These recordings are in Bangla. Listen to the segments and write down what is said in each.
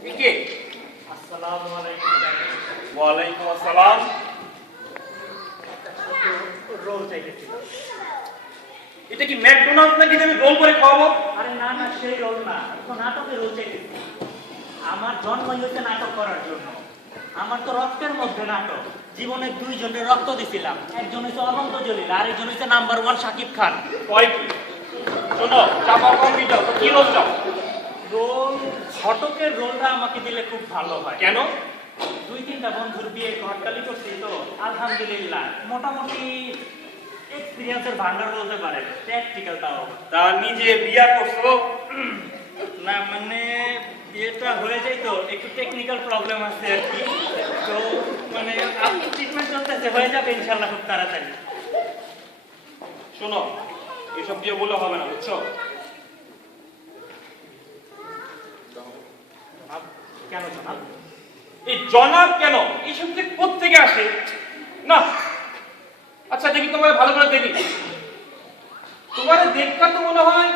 কে? আসসালামু আলাইকুম। ওয়ালাইকুম আসসালাম। রোল চাইতেছিলাম। এটা কি ম্যাকডোনাল্ডস নাকি যে আমি রোল করে খাওয়াবো? আরে না না, সেই রোল না, তো নাটকের রোল চাইতেছি। আমার জন্মই হচ্ছে নাটক করার জন্য। আমার তো রক্তের মধ্যে নাটক। জীবনে দুইজনের রক্ত দিছিলাম, একজন হচ্ছে অনন্ত জলিল, আরেকজন হচ্ছে নাম্বার 1 শাকিব খান। কয় কি? শোনো, চাপা কম্পিউটার তো কি রোল চাও? রোল ঘটকের রোলটা আমাকে দিলে খুব ভালো হয়। কেন? 2-3টা বন্ধুর বিয়ে ঘটকালি করছি তো, আলহামদুলিল্লাহ মোটামুটি এক্সপিরিয়েন্সের ভান্ডার বলতে পারে, প্র্যাকটিক্যালটাও। তা নিজে বিয়া করছো? না মানে বিয়েটা হয়ে যায় তো একটু টেকনিক্যাল প্রবলেম আছে আর কি। তো মানে আপনি ট্রিটমেন্ট চলতেছে, হয়ে যাবে ইনশাল্লাহ খুব তাড়াতাড়ি। শোনো, এসব দিয়ে বলে হবে না, বুঝছো? জনাব, কেন জনাব? এই জনাব কেন? এইসব যে কোত্থেকে আসে? না, আচ্ছা দেখি তোমার ভালো করে দেখি। তোমার দেখা তো মনে হয়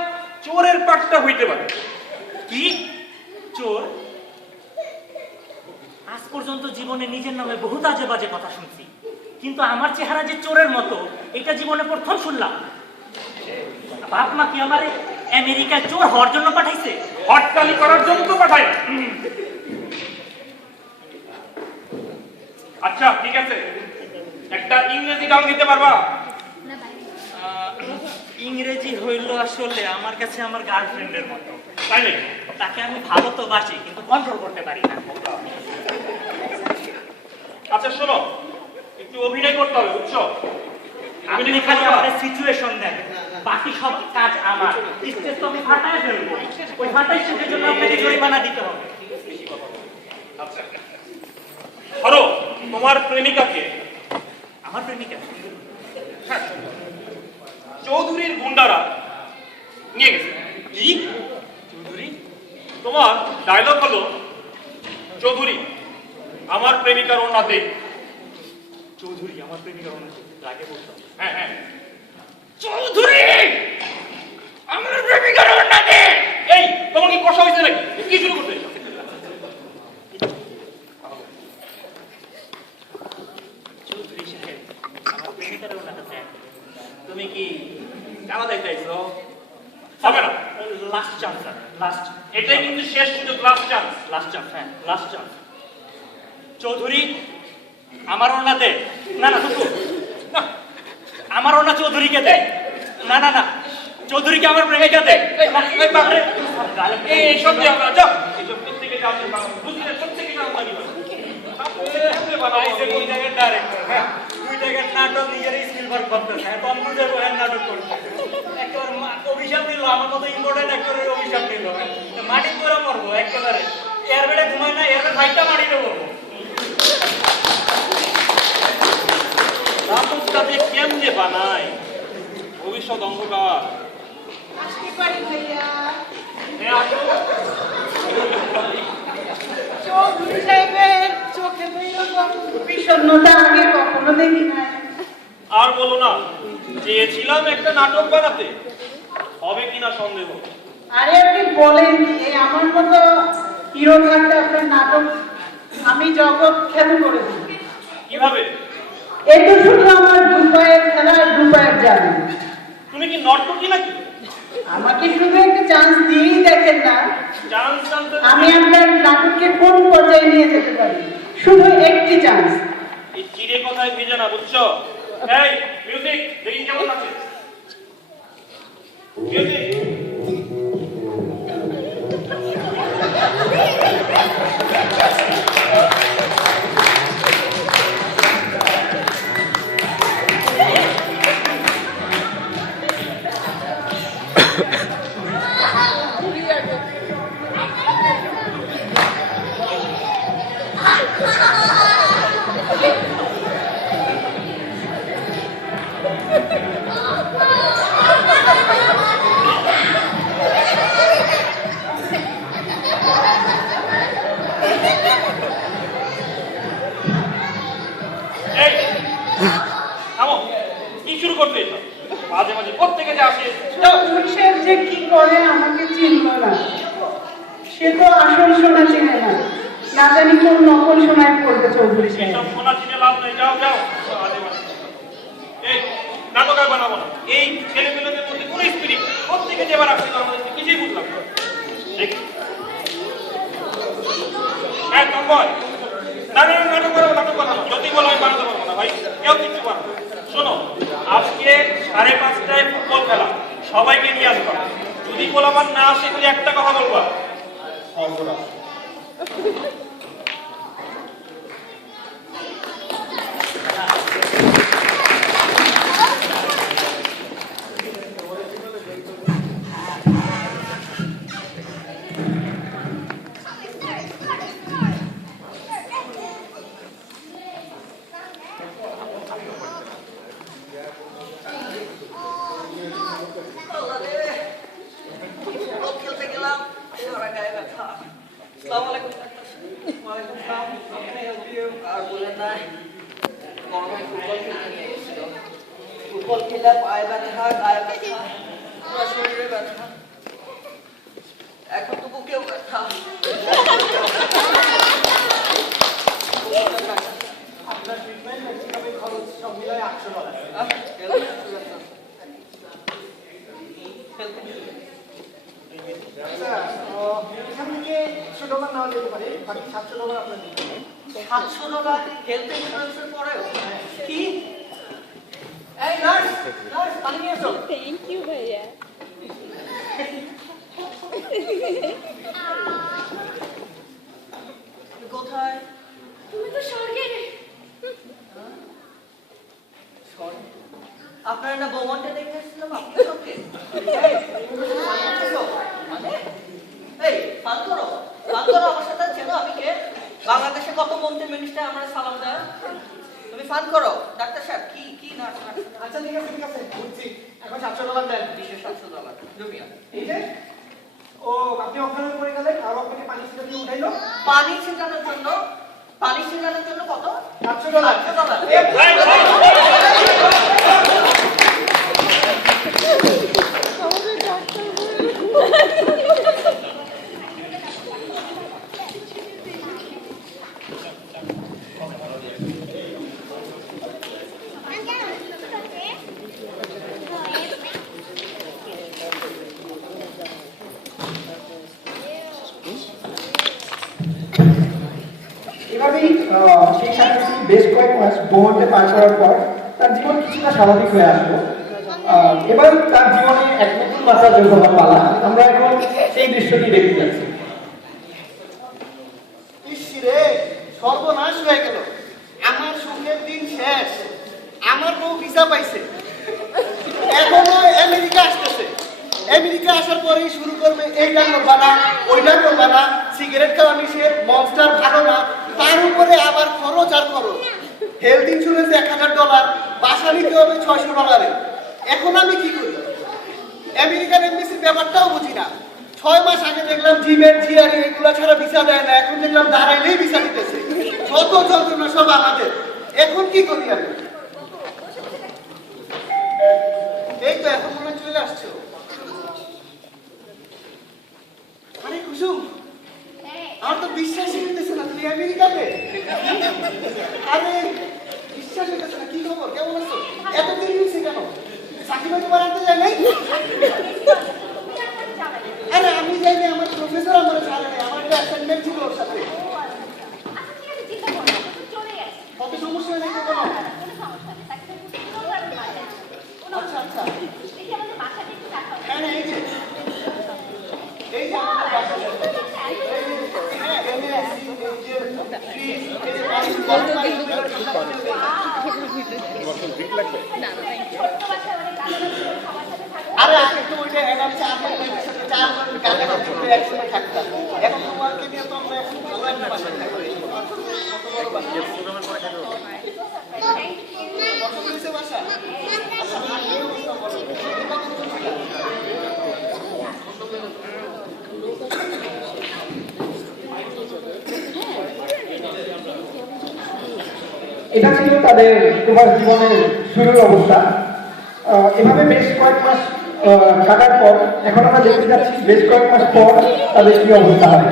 চোরের পাটটা হইতে পারে। কি চোর? আজ পর্যন্ত জীবনে নিজের নামে বহুত আজে বাজে কথা শুনছি, কিন্তু আমার চেহারা যে চোরের মতো এটা জীবনে প্রথম শুনলাম। বাপ মা কি আমার আমেরিকায় চোর হওয়ার জন্য পাঠাইছে? হটকালি করার জন্য তো পাঠায়। আচ্ছা ঠিক আছে, একটা ইংরেজি গান দিতে পারবা? ইংরেজি হইল আসলে আমার কাছে আমার গার্লফ্রেন্ডের মতো। তাই নাকি? তাকে আমি ভালো তো বাসি, কিন্তু কন্ট্রোল করতে পারি না। আচ্ছা শোনো, একটু অভিনয় করতে হবে, বুঝছো? আপনি খালি আমার সিচুয়েশন দেন, বাকি সব কাজ আমার। স্টেজ তো আমি ফাটায় ফেলবো, ওই ফাটাই স্টেজের জন্য আপনাকে জরিমানা দিতে হবে। আচ্ছা ধরো, তোমার প্রেমিকাকে আমার প্রেমিকা? চৌধুরীর গুন্ডারা নিয়ে গেছে। কি? চৌধুরী? তোমার ডায়লগ হলো, চৌধুরী আমার প্রেমিকার ওড়না দে। চৌধুরী আমার প্রেমিকার অনুযায়ী লাগে বলতাম। হ্যাঁ হ্যাঁ, চৌধুরী আমার প্রেমিকার ওড়না দে। এই তোমার কি কষা হয়েছে নাকি? কি শুরু করতে? চৌধুরী সাহেব, আমার প্রেমিকার ওনাটা দেন। তুমি কি কেন দেখতেছো? হবে না, লাস্ট চান্স স্যার, লাস্ট। এটাই কিন্তু শেষ সুযোগ, লাস্ট চান্স। লাস্ট চান্স, হ্যাঁ লাস্ট চান্স। চৌধুরী আমার ওনা দে। না না দুটো না, আমার ওনা চৌধুরীকে দে। না না না, চৌধুরীকে আমার প্রেমিকা দে। এইসব দিয়ে আমরা যাও, এইসব প্রত্যেকে যাও, বুঝলে প্রত্যেকে যাও পারি না। বানাইছে কোন জায়গায় ডাইরেক্টর? হ্যাঁ, 2 জায়গার নাটক নিজের স্কিল বার করতেছে, হ্যাঁ কম্পিউটার বই নাটক করতেছে। একবার অভিশাপ দিল, আমার মতো ইম্পর্টেন্ট একবারের অভিশাপ দিল। মাটি করে মরবো একেবারে, এর বেড়ে ঘুমায় না, এর বেড়ে ভাইটা মাটিতে মরবো। নাটকটা যে কেমনে বানায়, ভবিষ্যৎ অন্ধকার। আসতে পারি ভাইয়া। হ্যাঁ আসো। চৌধুরী সাহেবের চোখে তো এরকম বিষণ্ণতা আগে কখনো দেখি নাই। আর বলো না, চেয়েছিলাম একটা নাটক বানাতে, হবে কিনা সন্দেহ। আরে আপনি বলেন কি, এই আমার মতো হিরো থাকতে আপনার নাটক আমি জগৎ খ্যাত করে দিই। কিভাবে? এই তো শুধু আমার দুপায়ের খেলা আর দুপায়ের জানি। তুমি কি নর্তকী নাকি? আমাকে শুধু একটা চান্স দিয়েই দেখেন না, চান্স চান্স আমি আপনার নাটককে কোন পর্যায়ে নিয়ে যেতে পারি। শুধু একটি চান্স। এই চিড়ে কথায় ভেজে না, বুঝছো? এই মিউজিক দেখি কেমন আছে। মিউজিক। সে তো আসল সোনা চেনে না, না জানি কোন নকল সোনায় পড়বে চৌধুরী সাহেব। এসব সোনা চিনে লাভ নেই, যাও যাও। এই নাটক আর বানাবো না। এই ছেলেমেয়েদের মধ্যে কোন স্পিরিট প্রত্যেকে যেবার আসছে আমাদের কিছুই বুঝলাম না। দেখি হ্যাঁ নম্বর নাটক বানাবো যদি বলো আমি বানাতে পারবো না ভাই, কেউ কিছু পারবো না। শোনো, আজকে 5:30টায় ফুটবল খেলা, সবাইকে নিয়ে আসবা। যদি বলো আমার না আসে খালি একটা কথা বলবা, খেলতে গেলাম, ওরা গায়ে ব্যথা। আসসালামু আলাইকুম। ওয়ালাইকুম আসসালাম। আর বলেন না, বড় ভাই ফুটবল খেলতে নিয়ে গেছিল। ফুটবল খেলে পায়ে ব্যথা, গায়ে ব্যথা, পুরো শরীরে ব্যথা, এখন তো বুকেও ব্যথা। আপনার ট্রিটমেন্ট ম্যাক্সিমাম খরচ সব মিলায় $800। আচ্ছা, এখান থেকে $100 নেওয়া যেতে পারে, বাকি $700 আপনার দিতে হবে। $700 হেলথ ইন্স্যুরেন্সের পরেও কি? এই নার্স, নার্স পানি নিয়ে এসো। Thank you, Bhaiya. কোথায়? তুমি তো স্বর্গে। আপনারা না বোমানটা দেখে এসেছিলাম আপনার সঙ্গে? মানে এই ফান করো আমার সাথে চেনো আমি কে? বাংলাদেশে কত মন্ত্রী মিনিস্টার আমরা সালাম দেয়। তুমি ফান করো। ডাক্তার সাহেব কি নার্স? আচ্ছা ঠিক আছে বুঝছি, এখন $700 দেন। বিশেষ $700 জমিয়া। এই যে ও আপনি ওখানে পড়ে গেলেন আর আপনাকে পানি ছিটা দিয়ে উঠাইলো পানি ছিটানোর জন্য কত? $700। $700। আমাদের ডাক্তার বলল। এভাবেই সেই ছাত্রটি বেশ কয়েক মাস ভ্রমণে পার করার পর তার জীবন কিছুটা স্বাভাবিক হয়ে আসলো। এবার তার জীবনে এক নতুন মাত্রা যোগ হওয়ার পালা। আমরা এখন সেই দৃশ্যটি দেখতে যাচ্ছি। ইসরে সর্বনাশ হয়ে গেল, আমার সুখের দিন শেষ। আমার বউ ভিসা পাইছে, এখনো আমেরিকা আসতেছে। আমেরিকা আসার পরেই শুরু করবে এইটা করবা না, ওইটা করবা না, সিগারেট খাওয়া নিষেধ, মনস্টার ভালো না, তার উপরে আবার খরচ আর খরচ। হেলথ ইন্স্যুরেন্স $1000, বাসা নিতে হবে $600। এখন আমি কি করি? আমেরিকান এমবিসির ব্যাপারটাও বুঝি না। 6 মাস আগে দেখলাম জিমেট জিআরই এগুলো ছাড়া ভিসা দেয় না, এখন দেখলাম দাঁড়াইলেই ভিসা দিতেছে। যত যন্ত্রণা সব আমাদের। এখন কি করি আমি? এই তো এখন মনে হয় চলে আসছো। আরে কুসুম, আমার তো বিশ্বাসই হইতেছে না তুমি আমেরিকাতে। আরে বিশ্বাস হইতেছে না, কি খবর, কেমন আছো? এত দেরি হয়েছে কেন? সাকিব ভাই তোমার আনতে যায় নাই? আরে আমি যাইনি, আমার প্রফেসর আমার ছাড়ে নাই, আমার একটা অ্যাসাইনমেন্ট ছিল ওর সাথে। কত সমস্যা হয়ে গেছে কেন? আচ্ছা আচ্ছা, হ্যাঁ হ্যাঁ, এই যে আমাদের বাসা। হ্যাঁ, এমএসি, এই যে ফ্রিজ, এই যে পানি, গরম পানি, ঠান্ডা পানি দেয়। আরে আগে তো ওইটা এনাম চার মানুষের সাথে চার মানুষ গাঁজা খাচ্ছিল, একসঙ্গে থাকতাম। এখন তোমাকে নিয়ে তো আমরা এখন ভালো একটা বাসায় থাকি। কত বড় বাসা? পছন্দ হয়েছে বাসা? আচ্ছা, আর কি অবস্থা বলো? এই কত বছর ছিল? এটা ছিল তাদের প্রবাস জীবনের শুরুর অবস্থা। এভাবে বেশ কয়েক মাস কাটার পর এখন আমরা দেখতে যাচ্ছি বেশ কয়েক মাস পর তাদের কি অবস্থা হয়।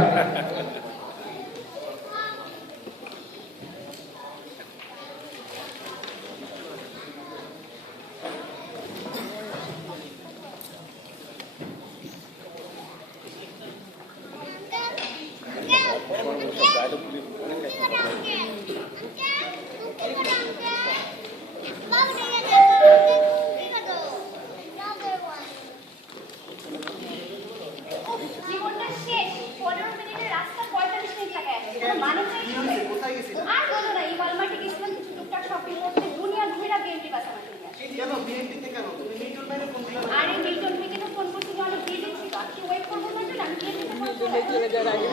জীবনটা শেষ 15 মিনিটের রাস্তা 45 মিনিট লাগায় আসছে মানে কোথায় গেছিলাম? আর বলো না এই ওয়ালমার্টে গেছিলাম কিছু টুকটাক শপিং করতে দুনিয়া ঘুরে বিএনপি বাস আমার চলে আসে কেন বিএনপিতে কেন তুমি মিটুল ভাইরে ফোন দিলা না? আরে মিল্টন থেকে তো ফোন করছিল অনেক বিজি ছিল আর কি ওয়েট করবো না যে আমি বিএনপিতে ফোন চলে যাওয়ার আগে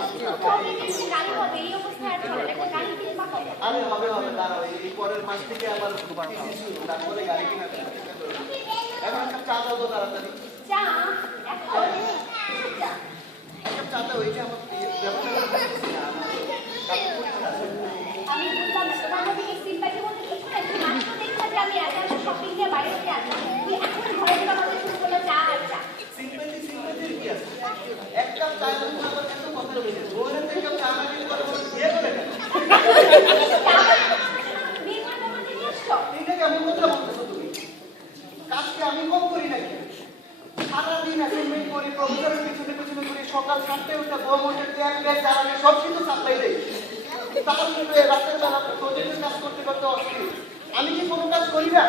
গাড়ি হবে এই অবস্থায় আর চলে একটা গাড়ি কিনবা কবে আরে হবে হবে দাঁড়াও এই পরের মাস থেকে আবার PCC শুরু, তারপরে গাড়ি কিনা এখন একটা চা দাও তো তাড়াতাড়ি। চা এখন চা একটা চা দাও, এই যে আমার ব্যবসা করতেছি না, আমার কাপড় পরীক্ষা আছে। আমি বুঝলাম না তোমার মধ্যে কি সিম্পাথি বলতে কিছু নাই তুমি মাত্র দেখলা যে আমি আগে শপিং নিয়ে বাইরে থেকে আসলাম তুমি এখন ঘরে ঢোকা মাত্র শুরু করলে চা আর চা সিম্পাথির কি আছে? এক কাপ চা জন্য আমার এত কথা রয়েছে, বউয়ের থেকে চা না খেলে পরে বলে বিয়ে করে কেন? বিয়ে করে তোমার নিয়ে আসছো এইটা কেমন কথা বলতেছো তুমি? কাজকে আমি কম করি নাকি? সারাদিন অ্যাসাইনমেন্ট করি, প্রফেসরের পিছনে পিছনে করি, সকাল 7টায় উঠে গভর্নমেন্টের ট্যাগ ব্যাগ জ্বালানি সব কিছু সাপ্লাই দেয়। তারপরে রাতের বেলা প্রজেক্টের কাজ করতে করতে অস্থির। আমি কি কোনো কাজ করি না?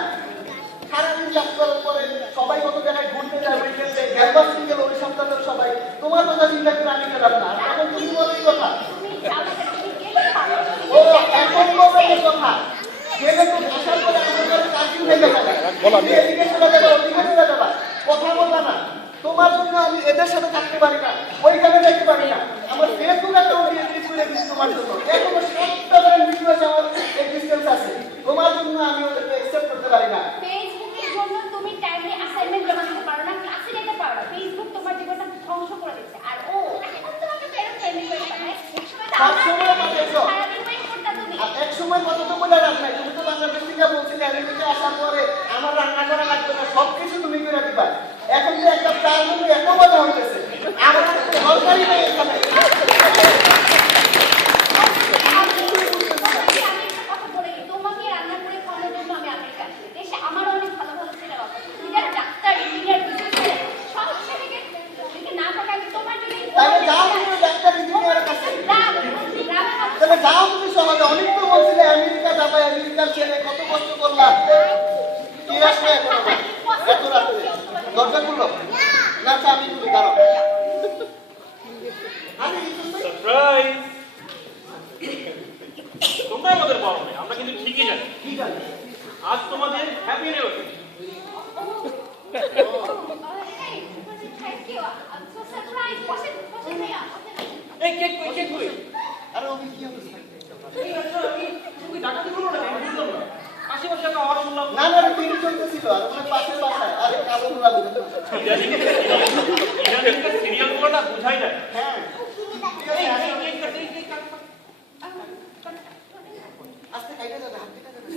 সারাদিন কাজ করার পরে সবাই কত জায়গায় ঘুরতে যায়, উইকেন্ডে ক্যাম্পাস সিঙ্গেল ওই সপ্তাহে সবাই তোমার কথা চিন্তা করে আমি গেলাম না। আর এখন তুমি বলো এই কথা। তুমি যাবে তুমি গেলে পারো ও এখন বলবে এই কথা। গেলে তো আসার পরে আমার কাছে কাজ হয়ে যাবে। তুমি এদিকে চলে যাবে, ওদিকে চলে যাবে। কথা বলবা না। তোমার জন্য আমি এদের সাথে থাকতে পারি না, ওইখানে যেতে পারি না। আমার ফেসবুক অ্যাকাউন্ট দিয়ে ডিলিট করে দিচ্ছি তোমার জন্য। এখনো 7টা বিজনেস আমার এক্সিস্টেন্স আছে। তোমার জন্য আমি ওদেরকে অ্যাকসেপ্ট করতে পারি না। ফেসবুকের জন্য তুমি টাইমলি অ্যাসাইনমেন্ট জমা দিতে পারো না ক্লাসে যেতে পারো না ফেসবুক তোমার জীবনটা ধ্বংস করে দিচ্ছে আর ও এখন তোমাকে ফেরত ফ্রেন্ড করে পাঠায় একসময় তো সব আমার সময় পাঠাইছো। সারাদিন ওয়েট করতা তুমি আর এক সময় কথা তো বলে রাখ নাই, তুমি তো বাংলাদেশ থেকে বলছিলে আমেরিকাতে আসার পরে আমার রান্না করা লাগবে না, সবকিছু তুমি করে দিবা। এখন যে একটা চার জন্য এত মজা হইতেছে, আমার সরকারি নেই এখানে। আমি একটা কথা বলে দিই তোমাকে রান্না করে খাওয়ানোর জন্য আমি আমেরিকা আসি দেশে আমার অনেক ভালো ভালো ছেলে বাবা তুমি যারা ডাক্তার ইঞ্জিনিয়ার বিজনেস সব ছেলেকে না পাকা আমি তোমার জন্য তাহলে যাও তুমি ডাক্তার ইঞ্জিনিয়ারের কাছে, তাহলে যাও তুমি সমাজে। অনেক তো বলছিলে আমেরিকা যাবে, আমেরিকার ছেলে কত কষ্ট করলাম, কে আসবে এখন আবার? এত রাত্রে দরজা খুললো না, আচ্ছা আমি খুলি, দাঁড়াও। আরে সারপ্রাইজ! তোমরা আমাদের বড় মেয়ে, আমরা কিন্তু ঠিকই জানি ঠিক আছে। আজ তোমাদের হ্যাপি অ্যানিভার্সারি। এই কেক কই, কেক কই? আরে ওকে কি অবস্থা? এই আচ্ছা, তুমি ডাকাতি করো না, আমি বুঝলাম না। আশেপাশে একটা আওয়াজ শুনলাম। না না তিনি চলতেছিল আর ওখানে পাশের বাসায় আরে কালো গোলা বুঝতে ইদানিংকার সিরিয়ালগুলো না বোঝাই যায়। হ্যাঁ এই কেক কাট, এই কেক কাট। আস্তে কাইটা যাবে, হাত কেটে যাবে।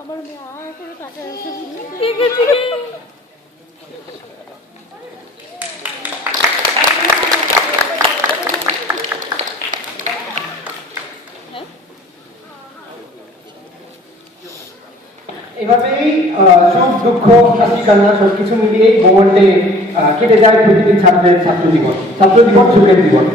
আমার মেয়ে আর করে তাকায় আছে ঠিক আছে এভাবেই সুখ দুঃখ হাসি কান্না সবকিছু মিলিয়েই মোমেন্টে কেটে যায় প্রতিটি ছাত্র জীবন সুখের জীবন।